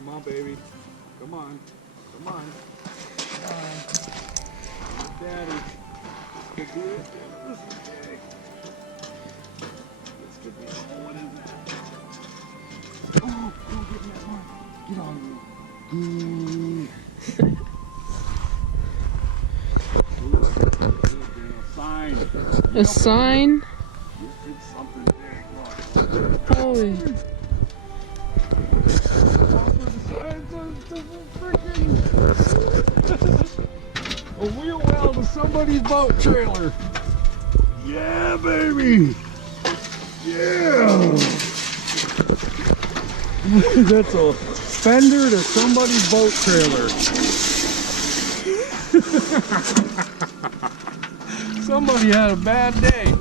Come on, baby. Come on. Come on. Daddy. Could do it. Okay. This could be. Oh, what is that? Oh, go get that one. Get on. Sign. A sign? It's something big. Look. Holy. A wheel well to somebody's boat trailer. Yeah, baby. Yeah. That's a fender to somebody's boat trailer. Somebody had a bad day.